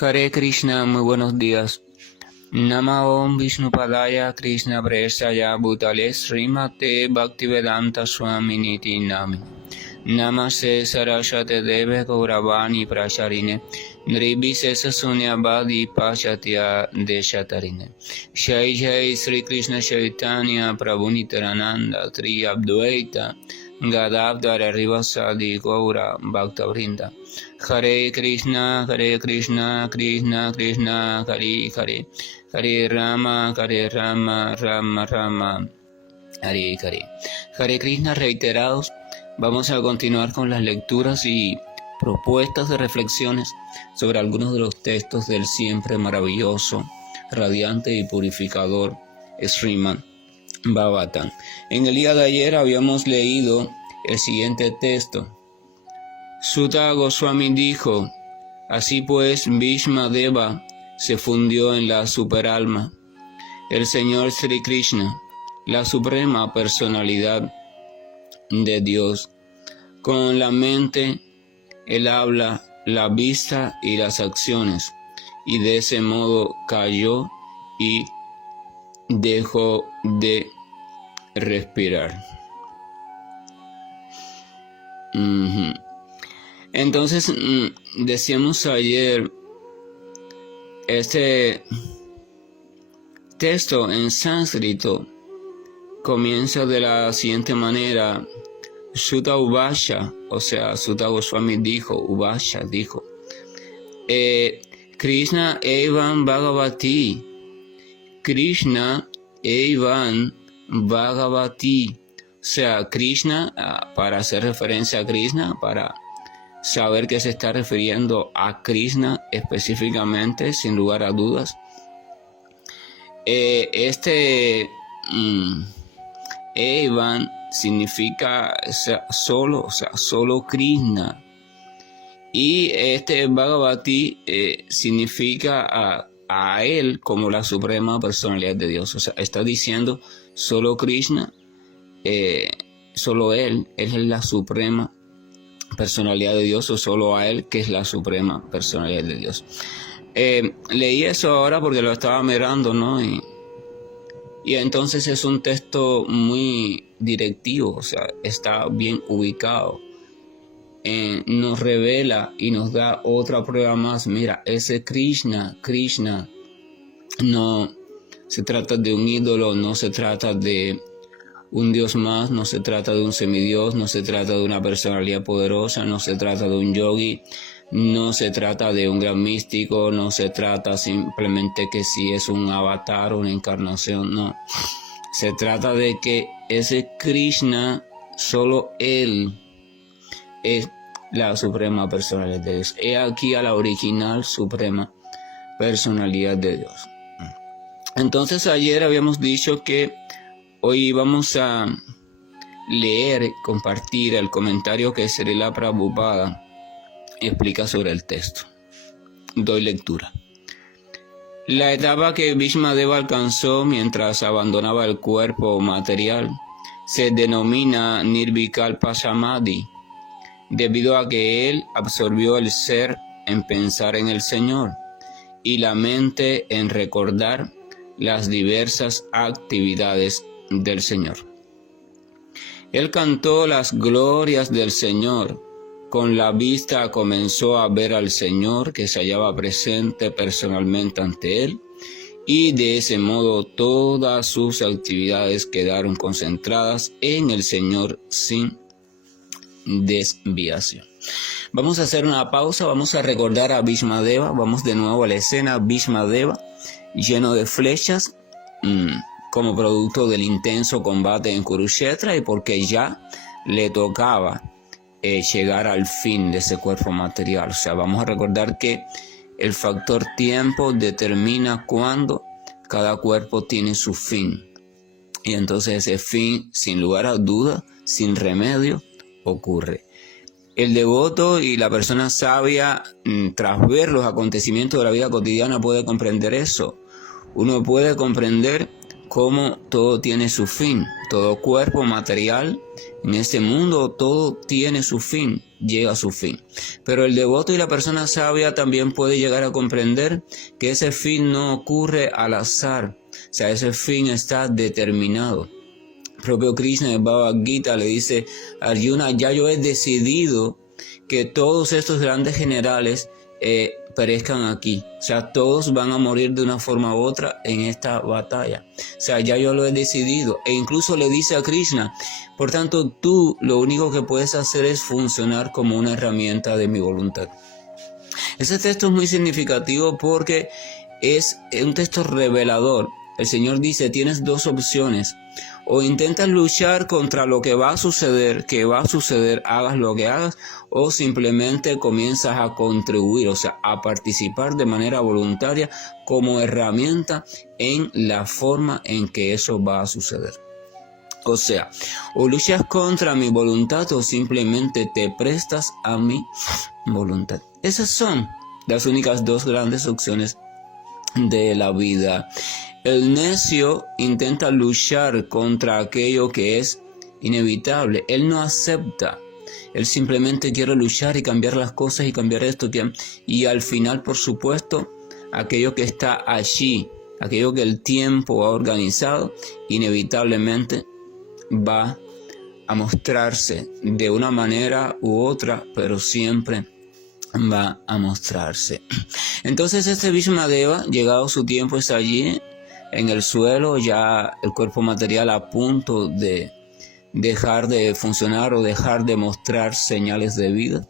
Hare Krishna, muy buenos días. Nama Om Vishnupadaya Krishna Prestaya Bhutale Srimate Bhaktivedanta Swaminiti Nami. Namaste Saraswate Deve Gauravani Prasharine Nirvise Sunyabadi Pachatya Deshatarine. Jai Jai Sri Krishna Chaitanya Prabhu Nityananda Tri Abdvaita Gadadhara Rivasadi Gaura Bhakta Vrinda. Hare Krishna, Krishna Krishna, Hare Hare, Hare Rama, Rama Rama, Hare Hare. Hare Krishna reiterados. Vamos a continuar con las lecturas y propuestas de reflexiones sobre algunos de los textos del siempre maravilloso, radiante y purificador Srimad Bhagavatam. En el día de ayer habíamos leído el siguiente texto. Suta Goswami dijo: así pues, Bhishma Deva se fundió en la superalma, el Señor Sri Krishna, la suprema personalidad de Dios, con la mente, el habla, la vista y las acciones, y de ese modo cayó y dejó de respirar. Entonces, decíamos ayer, este texto en sánscrito comienza de la siguiente manera: Sutta Uvasha, o sea, Sutta Goswami dijo, Uvasha dijo, Krishna Evan Bhagavati, Krishna Evan Bhagavati, o sea, Krishna, para hacer referencia a Krishna, para saber que se está refiriendo a Krishna específicamente, sin lugar a dudas. Evan significa solo Krishna. Y este Bhagavati significa a él como la suprema personalidad de Dios. O sea, está diciendo solo Krishna, solo él es la suprema personalidad de Dios, o solo a él que es la suprema personalidad de Dios. Leí eso ahora porque lo estaba mirando, ¿no? Y entonces es un texto muy directivo, o sea, está bien ubicado. Nos revela y nos da otra prueba más. Mira, ese Krishna no se trata de un ídolo, no se trata de un Dios más, no se trata de un semidios, no se trata de una personalidad poderosa, no se trata de un yogi, no se trata de un gran místico, no se trata simplemente que si es un avatar, una encarnación, no. Se trata de que ese Krishna, solo él es la suprema personalidad de Dios. He aquí a la original suprema personalidad de Dios. Entonces ayer habíamos dicho que hoy vamos a leer, compartir el comentario que Srila Prabhupada explica sobre el texto. Doy lectura. La etapa que Bhishma Deva alcanzó mientras abandonaba el cuerpo material se denomina Nirvikalpa Samadhi, debido a que él absorbió el ser en pensar en el Señor y la mente en recordar las diversas actividades del Señor. Él cantó las glorias del Señor. Con la vista comenzó a ver al Señor que se hallaba presente personalmente ante él, y de ese modo todas sus actividades quedaron concentradas en el Señor sin desviación. Vamos a hacer una pausa, vamos a recordar a Bhishma Deva. Vamos de nuevo a la escena. Bhishma Deva lleno de flechas, como producto del intenso combate en Kurukshetra, y porque ya le tocaba llegar al fin de ese cuerpo material. O sea, vamos a recordar que el factor tiempo determina cuándo cada cuerpo tiene su fin. Y entonces ese fin, sin lugar a duda, sin remedio, ocurre. El devoto y la persona sabia, tras ver los acontecimientos de la vida cotidiana, puede comprender eso. Uno puede comprender cómo todo tiene su fin. Todo cuerpo material en este mundo, todo tiene su fin, llega a su fin. Pero el devoto y la persona sabia también puede llegar a comprender que ese fin no ocurre al azar. O sea, ese fin está determinado. El propio Krishna en el Bhagavad Gita le dice a Arjuna: ya yo he decidido que todos estos grandes generales perezcan aquí. O sea, todos van a morir de una forma u otra en esta batalla. O sea, ya yo lo he decidido. E incluso le dice a Krishna: por tanto, tú lo único que puedes hacer es funcionar como una herramienta de mi voluntad. Ese texto es muy significativo porque es un texto revelador. El Señor dice: tienes dos opciones. O intentas luchar contra lo que va a suceder, hagas lo que hagas, o simplemente comienzas a contribuir, o sea, a participar de manera voluntaria como herramienta en la forma en que eso va a suceder. O sea, o luchas contra mi voluntad o simplemente te prestas a mi voluntad. Esas son las únicas dos grandes opciones de la vida. El necio intenta luchar contra aquello que es inevitable. Él no acepta. Él simplemente quiere luchar y cambiar las cosas y cambiar esto. Y al final, por supuesto, aquello que está allí, aquello que el tiempo ha organizado, inevitablemente va a mostrarse de una manera u otra, pero siempre va a mostrarse. Entonces este Bhishmadeva, llegado su tiempo, está allí en el suelo, ya el cuerpo material a punto de dejar de funcionar o dejar de mostrar señales de vida.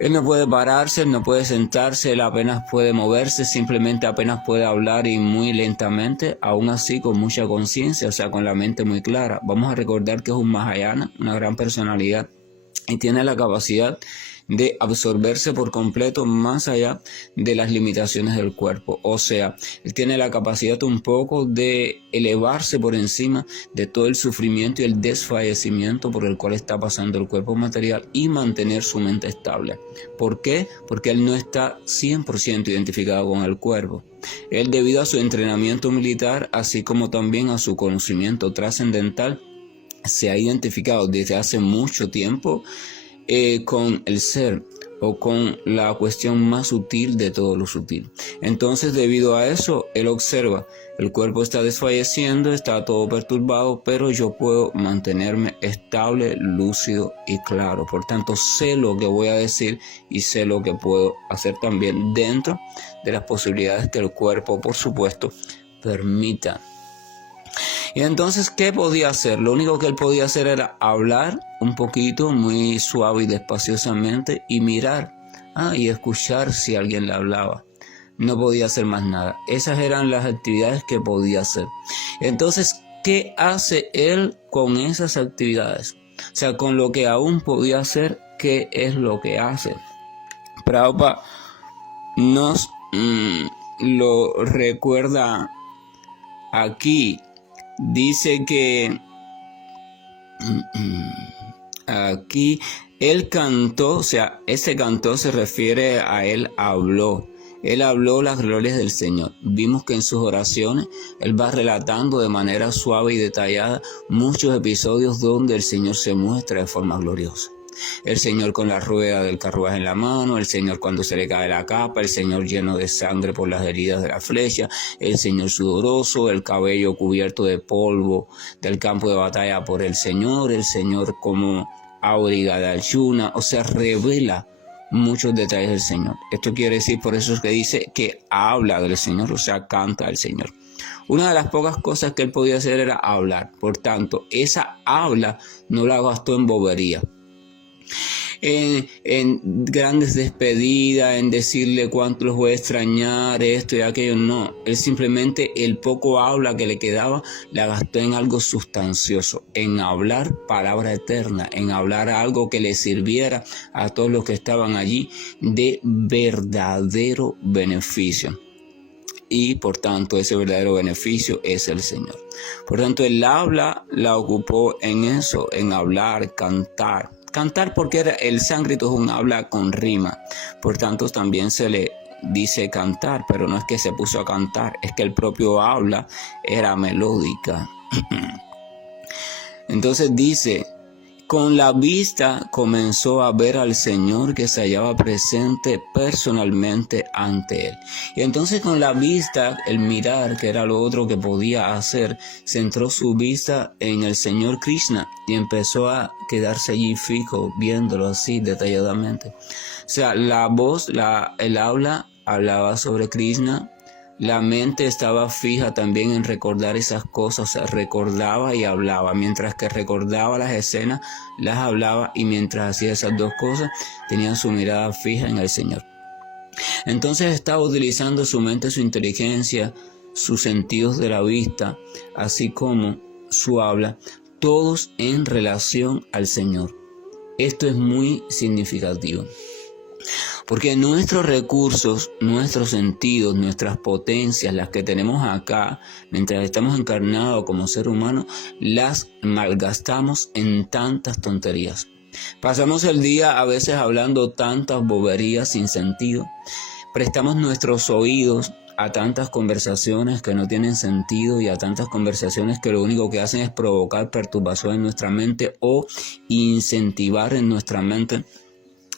Él no puede pararse, él no puede sentarse, él apenas puede moverse, simplemente apenas puede hablar y muy lentamente, aún así con mucha conciencia, o sea, con la mente muy clara. Vamos a recordar que es un Mahayana, una gran personalidad, y tiene la capacidad de absorberse por completo más allá de las limitaciones del cuerpo. O sea, él tiene la capacidad un poco de elevarse por encima de todo el sufrimiento y el desfallecimiento por el cual está pasando el cuerpo material y mantener su mente estable. ¿Por qué? Porque él no está 100% identificado con el cuerpo. Él, debido a su entrenamiento militar, así como también a su conocimiento trascendental, se ha identificado desde hace mucho tiempo con el ser o con la cuestión más sutil de todo lo sutil. Entonces, debido a eso, él observa: el cuerpo está desfalleciendo, está todo perturbado, pero yo puedo mantenerme estable, lúcido y claro. Por tanto, sé lo que voy a decir y sé lo que puedo hacer también dentro de las posibilidades que el cuerpo, por supuesto, permita. Y entonces, ¿qué podía hacer? Lo único que él podía hacer era hablar un poquito, muy suave y despaciosamente, y mirar y escuchar si alguien le hablaba. No podía hacer más nada. Esas eran las actividades que podía hacer. Entonces, ¿qué hace él con esas actividades? O sea, con lo que aún podía hacer, ¿qué es lo que hace? Prabhupada nos lo recuerda aquí. Dice que aquí él cantó, o sea, ese cantó se refiere a él habló. Él habló las glorias del Señor. Vimos que en sus oraciones él va relatando de manera suave y detallada muchos episodios donde el Señor se muestra de forma gloriosa. El Señor con la rueda del carruaje en la mano, el Señor cuando se le cae la capa, el Señor lleno de sangre por las heridas de la flecha, el Señor sudoroso, el cabello cubierto de polvo del campo de batalla por el Señor como auriga de Arjuna. O sea, revela muchos detalles del Señor. Esto quiere decir, por eso es que dice que habla del Señor, o sea, canta al Señor. Una de las pocas cosas que él podía hacer era hablar. Por tanto, esa habla no la gastó en bobería, en grandes despedidas, en decirle cuánto los voy a extrañar, esto y aquello. No, él simplemente el poco habla que le quedaba la gastó en algo sustancioso, en hablar palabra eterna, en hablar algo que le sirviera a todos los que estaban allí de verdadero beneficio. Y por tanto ese verdadero beneficio es el Señor. Por tanto, el habla la ocupó en eso, en hablar, cantar. Cantar porque el sánscrito es un habla con rima, por tanto también se le dice cantar, pero no es que se puso a cantar, es que el propio habla era melódica. Entonces dice, con la vista comenzó a ver al Señor que se hallaba presente personalmente ante él. Y entonces con la vista, el mirar, que era lo otro que podía hacer, centró su vista en el Señor Krishna y empezó a quedarse allí fijo, viéndolo así detalladamente. O sea, la voz, el habla hablaba sobre Krishna. La mente estaba fija también en recordar esas cosas, o sea, recordaba y hablaba. Mientras que recordaba las escenas, las hablaba, y mientras hacía esas dos cosas, tenía su mirada fija en el Señor. Entonces estaba utilizando su mente, su inteligencia, sus sentidos de la vista, así como su habla, todos en relación al Señor. Esto es muy significativo. Porque nuestros recursos, nuestros sentidos, nuestras potencias, las que tenemos acá, mientras estamos encarnados como ser humano, las malgastamos en tantas tonterías. Pasamos el día a veces hablando tantas boberías sin sentido. Prestamos nuestros oídos a tantas conversaciones que no tienen sentido y a tantas conversaciones que lo único que hacen es provocar perturbación en nuestra mente o incentivar en nuestra mente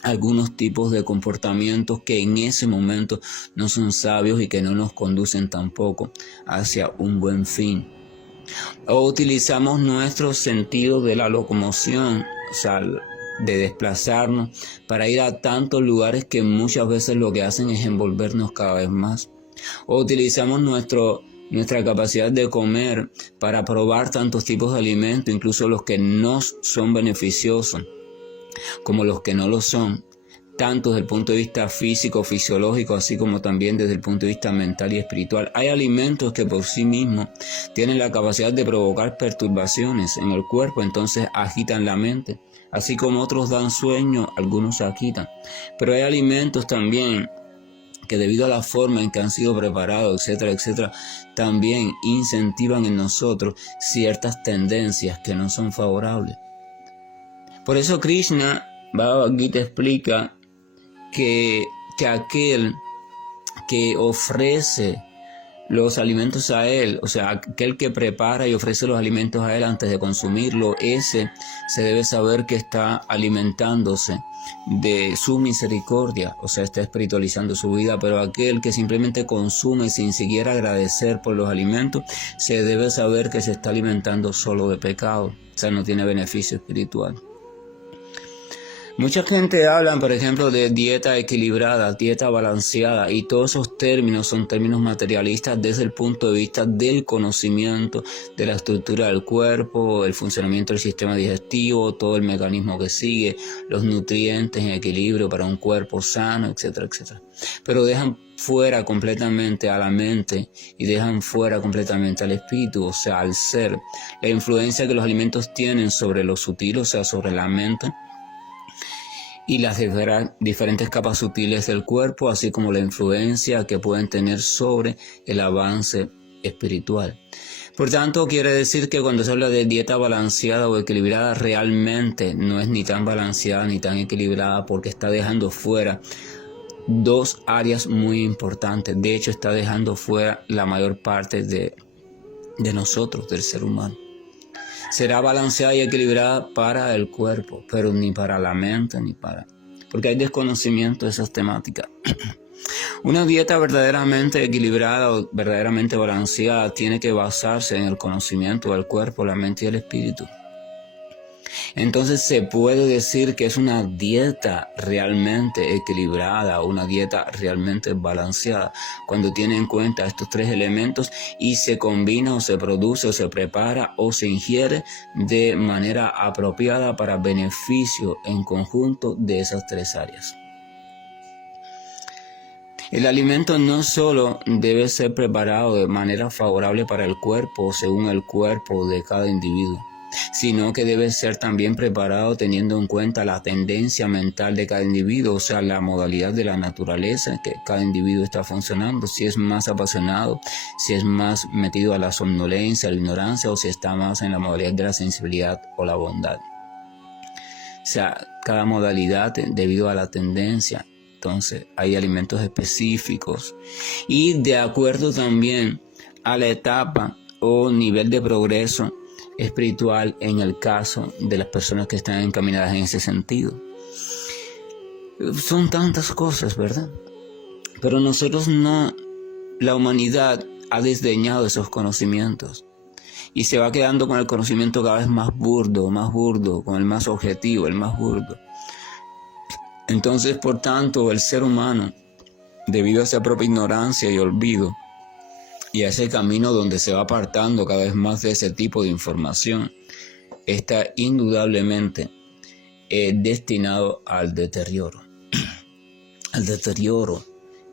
algunos tipos de comportamientos que en ese momento no son sabios y que no nos conducen tampoco hacia un buen fin. O utilizamos nuestros sentidos de la locomoción, o sea, de desplazarnos para ir a tantos lugares que muchas veces lo que hacen es envolvernos cada vez más. O utilizamos nuestra capacidad de comer para probar tantos tipos de alimentos, incluso los que no son beneficiosos, como los que no lo son, tanto desde el punto de vista físico, fisiológico, así como también desde el punto de vista mental y espiritual. Hay alimentos que por sí mismos tienen la capacidad de provocar perturbaciones en el cuerpo, entonces agitan la mente, así como otros dan sueño, algunos se agitan. Pero hay alimentos también que debido a la forma en que han sido preparados, etcétera, etcétera, también incentivan en nosotros ciertas tendencias que no son favorables. Por eso Krishna, Bhagavad Gita explica que aquel que ofrece los alimentos a él, o sea, aquel que prepara y ofrece los alimentos a él antes de consumirlo, ese se debe saber que está alimentándose de su misericordia, o sea, está espiritualizando su vida. Pero aquel que simplemente consume sin siquiera agradecer por los alimentos, se debe saber que se está alimentando solo de pecado, o sea, no tiene beneficio espiritual. Mucha gente habla, por ejemplo, de dieta equilibrada, dieta balanceada, y todos esos términos son términos materialistas desde el punto de vista del conocimiento de la estructura del cuerpo, el funcionamiento del sistema digestivo, todo el mecanismo que sigue, los nutrientes en equilibrio para un cuerpo sano, etcétera, etcétera. Pero dejan fuera completamente a la mente y dejan fuera completamente al espíritu, o sea, al ser, la influencia que los alimentos tienen sobre lo sutil, o sea, sobre la mente, y las diferentes capas sutiles del cuerpo, así como la influencia que pueden tener sobre el avance espiritual. Por tanto, quiere decir que cuando se habla de dieta balanceada o equilibrada, realmente no es ni tan balanceada ni tan equilibrada, porque está dejando fuera dos áreas muy importantes. De hecho, está dejando fuera la mayor parte de nosotros, del ser humano. Será balanceada y equilibrada para el cuerpo, pero ni para la mente, porque hay desconocimiento de esas temáticas. Una dieta verdaderamente equilibrada o verdaderamente balanceada tiene que basarse en el conocimiento del cuerpo, la mente y el espíritu. Entonces se puede decir que es una dieta realmente equilibrada, una dieta realmente balanceada, cuando tiene en cuenta estos tres elementos y se combina o se produce o se prepara o se ingiere de manera apropiada para beneficio en conjunto de esas tres áreas. El alimento no solo debe ser preparado de manera favorable para el cuerpo o según el cuerpo de cada individuo, sino que debe ser también preparado teniendo en cuenta la tendencia mental de cada individuo, o sea, la modalidad de la naturaleza que cada individuo está funcionando, si es más apasionado, si es más metido a la somnolencia, a la ignorancia, o si está más en la modalidad de la sensibilidad o la bondad. O sea, cada modalidad debido a la tendencia entonces hay alimentos específicos y de acuerdo también a la etapa o nivel de progreso espiritual en el caso de las personas que están encaminadas en ese sentido. Son tantas cosas, ¿verdad? Pero nosotros no, la humanidad ha desdeñado esos conocimientos y se va quedando con el conocimiento cada vez más burdo, con el más objetivo, el más burdo. Entonces, por tanto, el ser humano, debido a esa propia ignorancia y olvido, y a ese camino donde se va apartando cada vez más de ese tipo de información, está indudablemente destinado al deterioro. Al deterioro.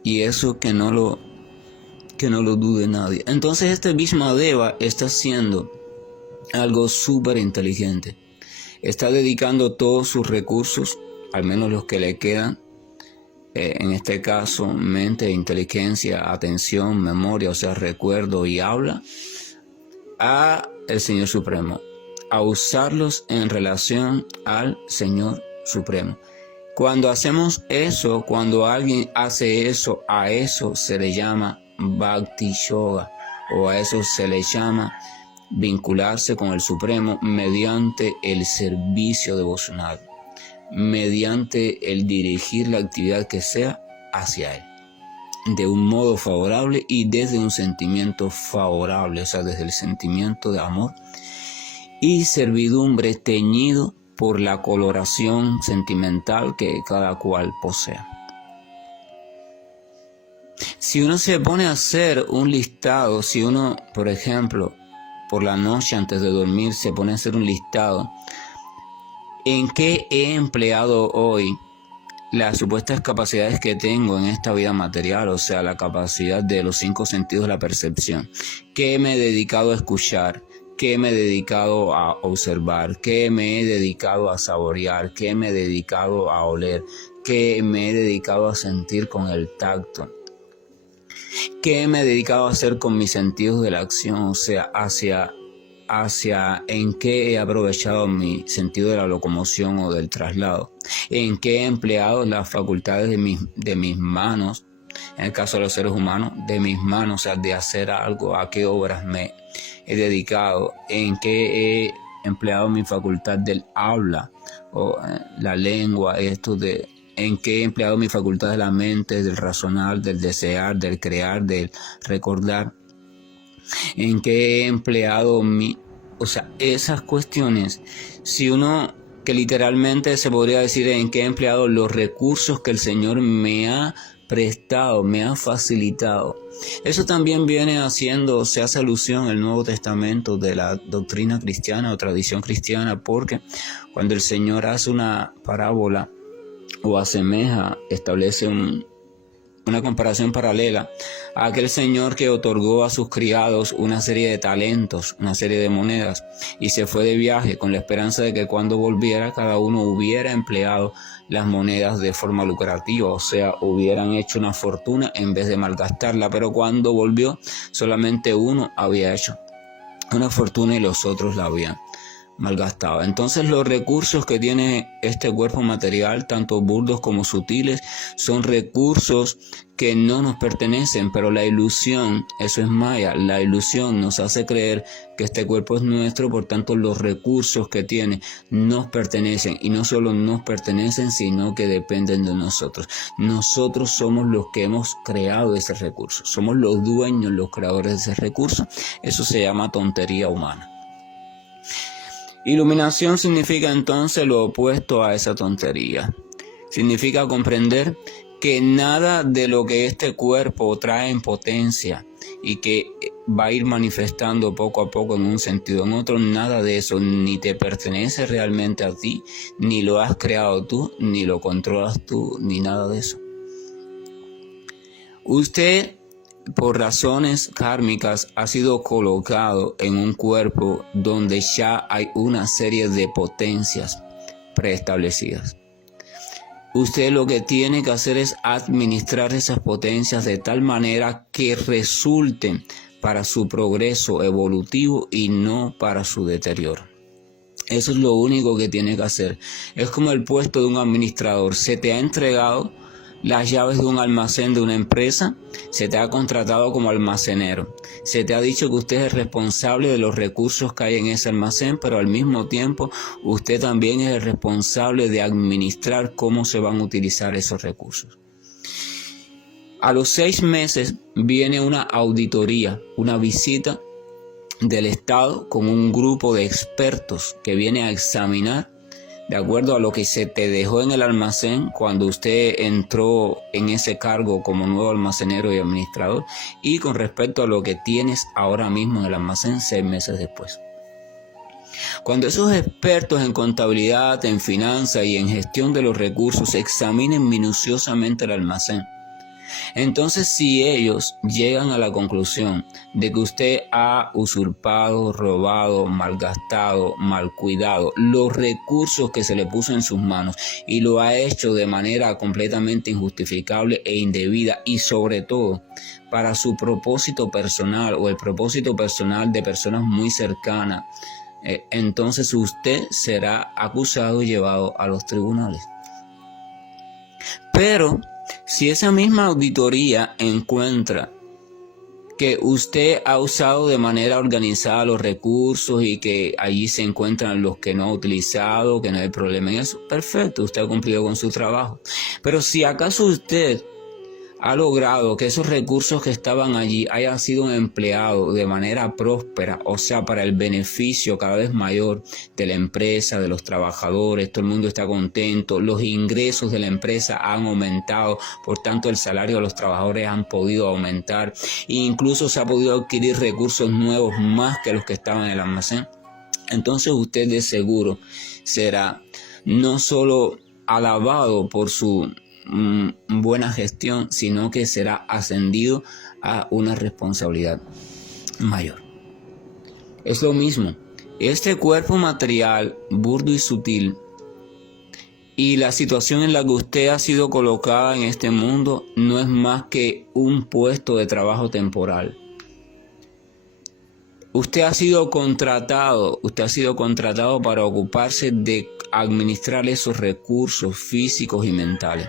Y eso que no lo dude nadie. Entonces este Bhishmadeva está haciendo algo súper inteligente. Está dedicando todos sus recursos, al menos los que le quedan, en este caso mente, inteligencia, atención, memoria, o sea, recuerdo y habla, a el Señor Supremo, a usarlos en relación al Señor Supremo. Cuando hacemos eso, cuando alguien hace eso, a eso se le llama Bhakti Yoga, o a eso se le llama vincularse con el Supremo mediante el servicio devocional, mediante el dirigir la actividad que sea hacia Él, de un modo favorable y desde un sentimiento favorable, o sea, desde el sentimiento de amor y servidumbre teñido por la coloración sentimental que cada cual posea. Si uno se pone a hacer un listado, si uno, por ejemplo, por la noche antes de dormir se pone a hacer un listado, ¿en qué he empleado hoy las supuestas capacidades que tengo en esta vida material? O sea, la capacidad de los 5 sentidos de la percepción. ¿Qué me he dedicado a escuchar? ¿Qué me he dedicado a observar? ¿Qué me he dedicado a saborear? ¿Qué me he dedicado a oler? ¿Qué me he dedicado a sentir con el tacto? ¿Qué me he dedicado a hacer con mis sentidos de la acción? O sea, hacia en qué he aprovechado mi sentido de la locomoción o del traslado. En qué he empleado las facultades de mis manos, en el caso de los seres humanos, de mis manos, o sea, de hacer algo, a qué obras me he dedicado, en qué he empleado mi facultad del habla o la lengua, en qué he empleado mi facultad de la mente, del razonar, del desear, del crear, del recordar, en qué he empleado o sea, esas cuestiones, si uno, que literalmente se podría decir en qué he empleado los recursos que el Señor me ha prestado, me ha facilitado. Eso también se hace alusión en el Nuevo Testamento de la doctrina cristiana o tradición cristiana, porque cuando el Señor hace una parábola o establece una comparación paralela a aquel señor que otorgó a sus criados una serie de talentos, una serie de monedas, y se fue de viaje con la esperanza de que cuando volviera cada uno hubiera empleado las monedas de forma lucrativa, o sea, hubieran hecho una fortuna en vez de malgastarla, pero cuando volvió solamente uno había hecho una fortuna y los otros la habían malgastado. Entonces los recursos que tiene este cuerpo material, tanto burdos como sutiles, son recursos que no nos pertenecen, pero la ilusión, eso es maya, la ilusión nos hace creer que este cuerpo es nuestro, por tanto los recursos que tiene nos pertenecen, y no solo nos pertenecen, sino que dependen de nosotros. Nosotros somos los que hemos creado ese recurso, somos los dueños, los creadores de ese recurso. Eso se llama tontería humana. Iluminación significa entonces lo opuesto a esa tontería. Significa comprender que nada de lo que este cuerpo trae en potencia y que va a ir manifestando poco a poco en un sentido o en otro, nada de eso ni te pertenece realmente a ti, ni lo has creado tú, ni lo controlas tú, ni nada de eso. Usted, por razones kármicas, ha sido colocado en un cuerpo donde ya hay una serie de potencias preestablecidas. Usted lo que tiene que hacer es administrar esas potencias de tal manera que resulten para su progreso evolutivo y no para su deterioro. Eso es lo único que tiene que hacer. Es como el puesto de un administrador. Se te ha entregado las llaves de un almacén de una empresa, se te ha contratado como almacenero. Se te ha dicho que usted es responsable de los recursos que hay en ese almacén, pero al mismo tiempo usted también es el responsable de administrar cómo se van a utilizar esos recursos. A los 6 meses viene una auditoría, una visita del Estado con un grupo de expertos que viene a examinar de acuerdo a lo que se te dejó en el almacén cuando usted entró en ese cargo como nuevo almacenero y administrador, y con respecto a lo que tienes ahora mismo en el almacén 6 meses después. Cuando esos expertos en contabilidad, en finanzas y en gestión de los recursos examinen minuciosamente el almacén, entonces si ellos llegan a la conclusión de que usted ha usurpado, robado, malgastado, malcuidado los recursos que se le puso en sus manos y lo ha hecho de manera completamente injustificable e indebida, y sobre todo para su propósito personal o el propósito personal de personas muy cercanas, entonces usted será acusado y llevado a los tribunales. Pero si esa misma auditoría encuentra que usted ha usado de manera organizada los recursos y que allí se encuentran los que no ha utilizado, que no hay problema en eso, perfecto, usted ha cumplido con su trabajo. Pero si acaso usted ha logrado que esos recursos que estaban allí hayan sido empleados de manera próspera, o sea, para el beneficio cada vez mayor de la empresa, de los trabajadores, todo el mundo está contento, los ingresos de la empresa han aumentado, por tanto el salario de los trabajadores han podido aumentar e incluso se ha podido adquirir recursos nuevos más que los que estaban en el almacén, entonces usted de seguro será no solo alabado por su buena gestión, sino que será ascendido a una responsabilidad mayor. Es lo mismo, este cuerpo material burdo y sutil y la situación en la que usted ha sido colocada en este mundo no es más que un puesto de trabajo temporal. Usted ha sido contratado para ocuparse de administrar esos recursos físicos y mentales.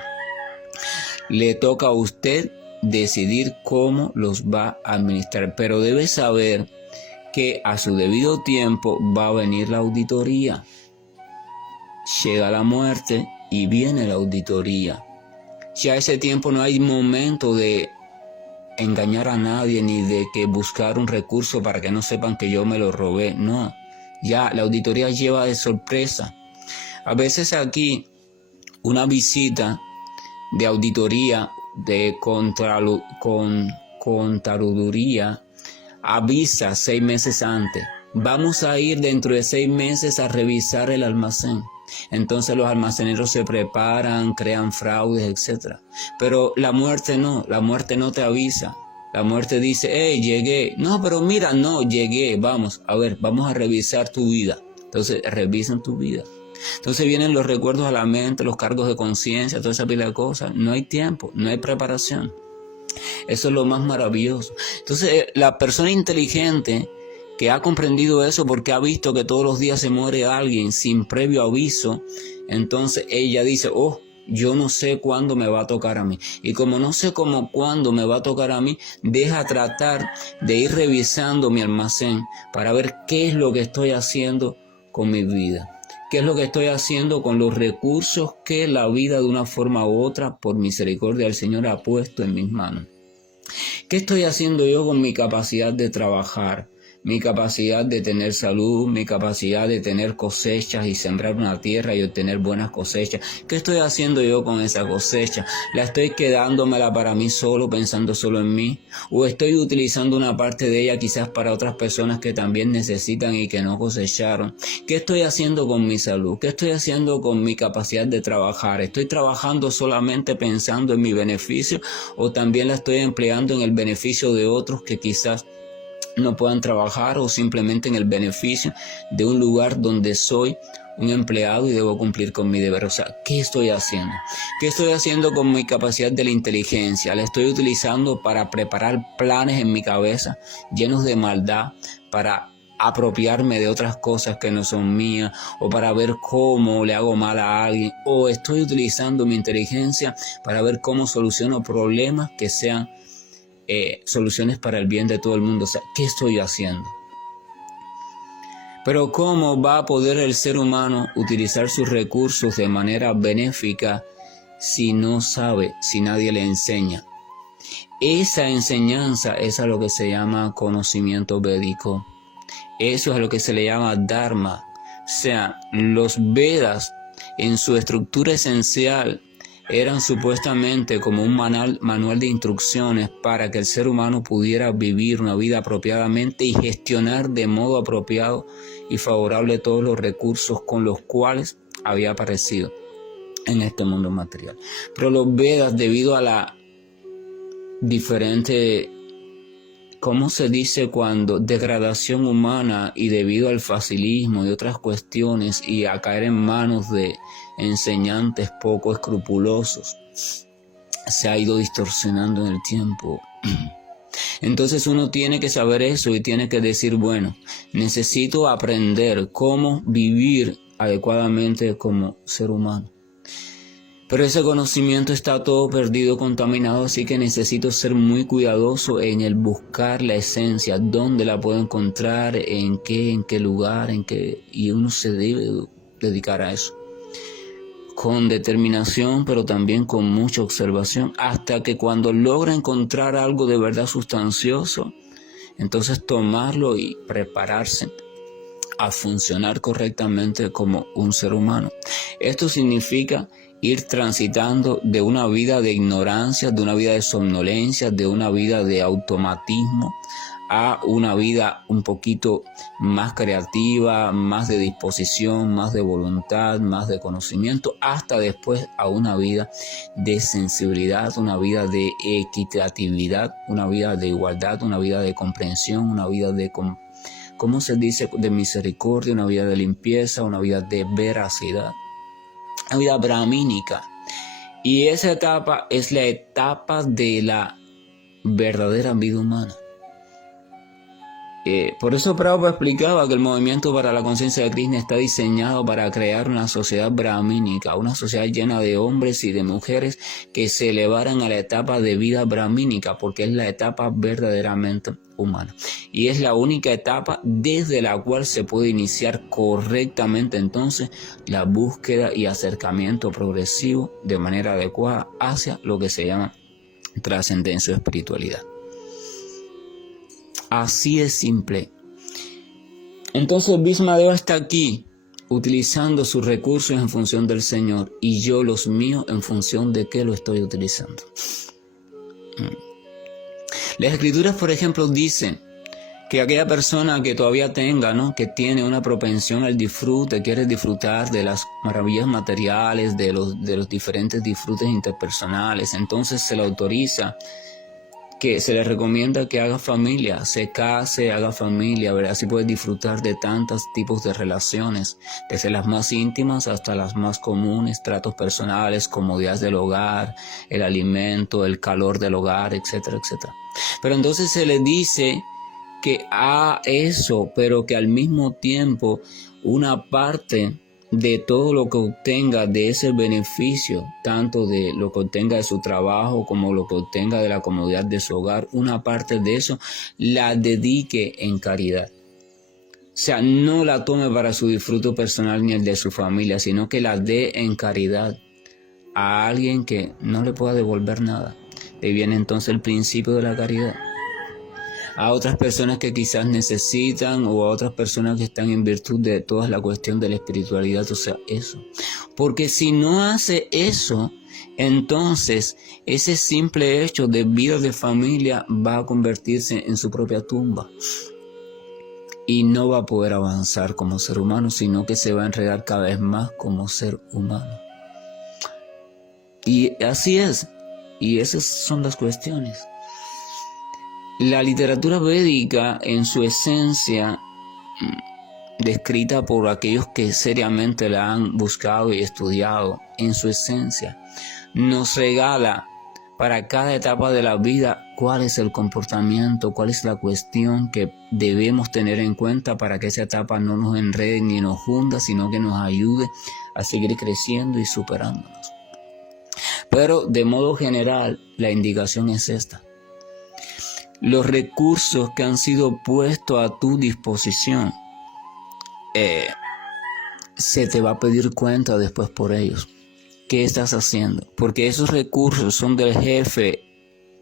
Le toca a usted decidir cómo los va a administrar, pero debe saber que a su debido tiempo va a venir la auditoría. Llega la muerte y viene la auditoría. Ya a ese tiempo no hay momento de engañar a nadie ni de que buscar un recurso para que no sepan que yo me lo robé. No, ya la auditoría lleva de sorpresa. A veces aquí una visita de auditoría, de contaduría, avisa 6 meses antes. Vamos a ir dentro de 6 meses a revisar el almacén. Entonces los almaceneros se preparan, crean fraudes, etc. Pero la muerte no te avisa. La muerte dice, hey, llegué. No, pero mira, no, llegué, vamos a revisar tu vida. Entonces revisan tu vida. Entonces vienen los recuerdos a la mente, los cargos de conciencia, toda esa pila de cosas. No hay tiempo, no hay preparación. Eso es lo más maravilloso. Entonces la persona inteligente que ha comprendido eso porque ha visto que todos los días se muere alguien sin previo aviso, entonces ella dice, yo no sé cuándo me va a tocar a mí. Y como no sé cuándo me va a tocar a mí, deja tratar de ir revisando mi almacén para ver qué es lo que estoy haciendo con mi vida. ¿Qué es lo que estoy haciendo con los recursos que la vida de una forma u otra, por misericordia del Señor, ha puesto en mis manos? ¿Qué estoy haciendo yo con mi capacidad de trabajar? Mi capacidad de tener salud, mi capacidad de tener cosechas y sembrar una tierra y obtener buenas cosechas. ¿Qué estoy haciendo yo con esa cosecha? ¿La estoy quedándomela para mí solo, pensando solo en mí? ¿O estoy utilizando una parte de ella quizás para otras personas que también necesitan y que no cosecharon? ¿Qué estoy haciendo con mi salud? ¿Qué estoy haciendo con mi capacidad de trabajar? ¿Estoy trabajando solamente pensando en mi beneficio o también la estoy empleando en el beneficio de otros que quizás no puedan trabajar, o simplemente en el beneficio de un lugar donde soy un empleado y debo cumplir con mi deber? O sea, ¿qué estoy haciendo? ¿Qué estoy haciendo con mi capacidad de la inteligencia? ¿La estoy utilizando para preparar planes en mi cabeza llenos de maldad, para apropiarme de otras cosas que no son mías, o para ver cómo le hago mal a alguien, o estoy utilizando mi inteligencia para ver cómo soluciono problemas que sean soluciones para el bien de todo el mundo. O sea, ¿qué estoy haciendo? Pero ¿cómo va a poder el ser humano utilizar sus recursos de manera benéfica si no sabe, si nadie le enseña? Esa enseñanza es a lo que se llama conocimiento védico. Eso es a lo que se le llama Dharma. O sea, los Vedas en su estructura esencial eran supuestamente como un manual de instrucciones para que el ser humano pudiera vivir una vida apropiadamente y gestionar de modo apropiado y favorable todos los recursos con los cuales había aparecido en este mundo material. Pero los Vedas, debido a la diferente, ¿cómo se dice cuando? Degradación humana, y debido al facilismo y otras cuestiones, y a caer en manos de enseñantes poco escrupulosos, se ha ido distorsionando en el tiempo. Entonces uno tiene que saber eso y tiene que decir, bueno, necesito aprender cómo vivir adecuadamente como ser humano. Pero ese conocimiento está todo perdido, contaminado, así que necesito ser muy cuidadoso en el buscar la esencia, dónde la puedo encontrar, en qué lugar, y uno se debe dedicar a eso. Con determinación, pero también con mucha observación, hasta que cuando logra encontrar algo de verdad sustancioso, entonces tomarlo y prepararse a funcionar correctamente como un ser humano. Esto significa ir transitando de una vida de ignorancia, de una vida de somnolencia, de una vida de automatismo, a una vida un poquito más creativa, más de disposición, más de voluntad, más de conocimiento, hasta después a una vida de sensibilidad, una vida de equitatividad, una vida de igualdad, una vida de comprensión, una vida de, ¿cómo se dice?, de misericordia, una vida de limpieza, una vida de veracidad, una vida brahmínica. Y esa etapa es la etapa de la verdadera vida humana. Por eso Prabhupada explicaba que el movimiento para la conciencia de Krishna está diseñado para crear una sociedad brahmínica, una sociedad llena de hombres y de mujeres que se elevaran a la etapa de vida brahmínica, porque es la etapa verdaderamente humana. Y es la única etapa desde la cual se puede iniciar correctamente entonces la búsqueda y acercamiento progresivo de manera adecuada hacia lo que se llama trascendencia o espiritualidad. Así es simple. Entonces Bhishmadeva está aquí utilizando sus recursos en función del Señor, y yo los míos en función de qué lo estoy utilizando. Las escrituras, por ejemplo, dicen que aquella persona que todavía tenga, ¿no?, que tiene una propensión al disfrute, quiere disfrutar de las maravillas materiales, de los diferentes disfrutes interpersonales, entonces se le autoriza, que se le recomienda que haga familia, se case, haga familia, ¿verdad? Así puede disfrutar de tantos tipos de relaciones, desde las más íntimas hasta las más comunes, tratos personales, comodidades del hogar, el alimento, el calor del hogar, etcétera, etcétera. Pero entonces se le dice que eso, pero que al mismo tiempo una parte de todo lo que obtenga de ese beneficio, tanto de lo que obtenga de su trabajo como lo que obtenga de la comodidad de su hogar, una parte de eso la dedique en caridad. O sea, no la tome para su disfrute personal ni el de su familia, sino que la dé en caridad a alguien que no le pueda devolver nada. De ahí viene entonces el principio de la caridad. A otras personas que quizás necesitan, o a otras personas que están en virtud de toda la cuestión de la espiritualidad, o sea, eso. Porque si no hace eso, entonces ese simple hecho de vida de familia va a convertirse en su propia tumba. Y no va a poder avanzar como ser humano, sino que se va a enredar cada vez más como ser humano. Y así es. Y esas son las cuestiones. La literatura védica, en su esencia, descrita por aquellos que seriamente la han buscado y estudiado, en su esencia, nos regala para cada etapa de la vida cuál es el comportamiento, cuál es la cuestión que debemos tener en cuenta para que esa etapa no nos enrede ni nos hunda, sino que nos ayude a seguir creciendo y superándonos. Pero de modo general, la indicación es esta. Los recursos que han sido puestos a tu disposición, se te va a pedir cuenta después por ellos. ¿Qué estás haciendo? Porque esos recursos son del jefe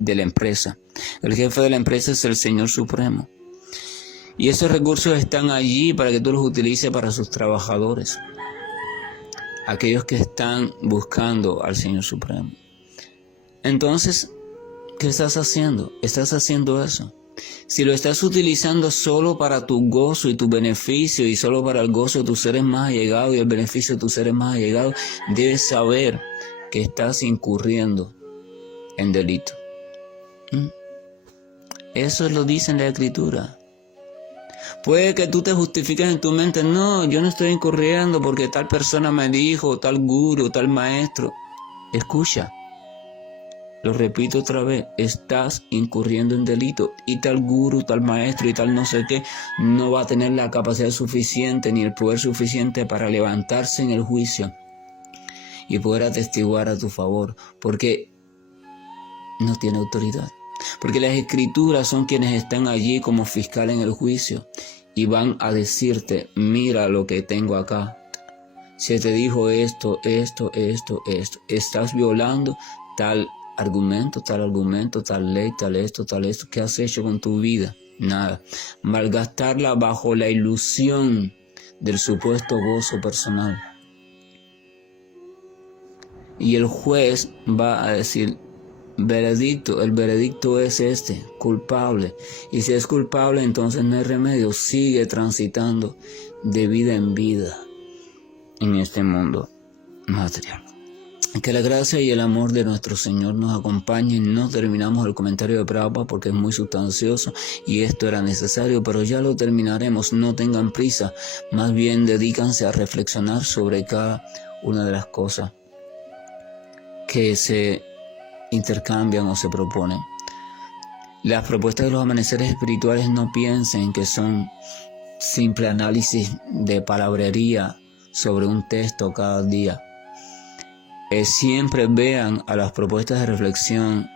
de la empresa. El jefe de la empresa es el Señor Supremo. Y esos recursos están allí para que tú los utilices para sus trabajadores. Aquellos que están buscando al Señor Supremo. Entonces, ¿qué estás haciendo? ¿Estás haciendo eso? Si lo estás utilizando solo para tu gozo y tu beneficio y solo para el gozo de tus seres más allegados y el beneficio de tus seres más allegados, debes saber que estás incurriendo en delito. Eso lo dice en la Escritura. Puede que tú te justifiques en tu mente, no, yo no estoy incurriendo porque tal persona me dijo, tal gurú, tal maestro. Escucha. Lo repito otra vez, estás incurriendo en delito y tal gurú, tal maestro y tal no sé qué no va a tener la capacidad suficiente ni el poder suficiente para levantarse en el juicio y poder atestiguar a tu favor, porque no tiene autoridad. Porque las Escrituras son quienes están allí como fiscal en el juicio y van a decirte, mira lo que tengo acá. Se te dijo esto, estás violando tal argumento, tal ley, tal esto. ¿Qué has hecho con tu vida? Nada. Malgastarla bajo la ilusión del supuesto gozo personal. Y el juez va a decir, veredicto, el veredicto es este, culpable. Y si es culpable, entonces no hay remedio, sigue transitando de vida en vida en este mundo material. Que la gracia y el amor de nuestro Señor nos acompañen. No terminamos el comentario de Prabhupada porque es muy sustancioso y esto era necesario, pero ya lo terminaremos. No tengan prisa, más bien dedícanse a reflexionar sobre cada una de las cosas que se intercambian o se proponen. Las propuestas de los amaneceres espirituales no piensen que son simple análisis de palabrería sobre un texto cada día. Siempre vean a las propuestas de reflexión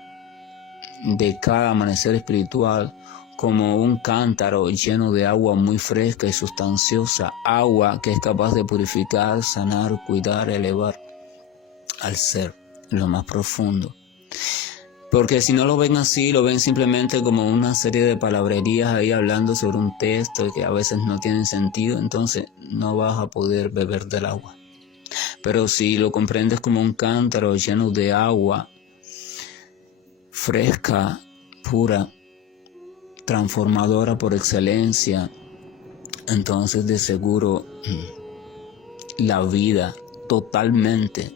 de cada amanecer espiritual como un cántaro lleno de agua muy fresca y sustanciosa, agua que es capaz de purificar, sanar, cuidar, elevar al ser en lo más profundo. Porque si no lo ven así, lo ven simplemente como una serie de palabrerías ahí hablando sobre un texto que a veces no tienen sentido, entonces no vas a poder beber del agua. Pero si lo comprendes como un cántaro lleno de agua fresca, pura, transformadora por excelencia, entonces de seguro la vida totalmente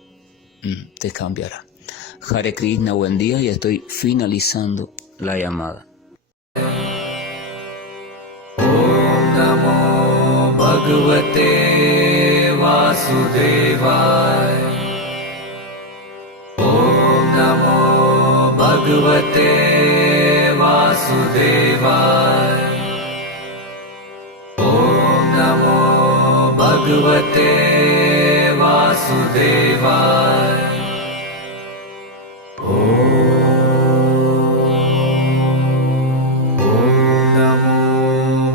te cambiará. Hare Krishna, buen día, y estoy finalizando la llamada. Om Namo Bhagavate Vasudevaya. Om Namo Bhagavate Vasudevaya. Om Namo Bhagavate Vasudevaya.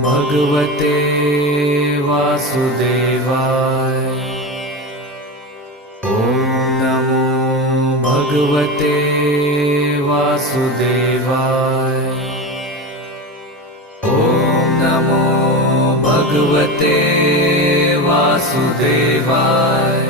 Bhagavate Vasudevaya. Om Namo Bhagavate Vasudevaya. Om Namo Bhagavate Vasudevaya.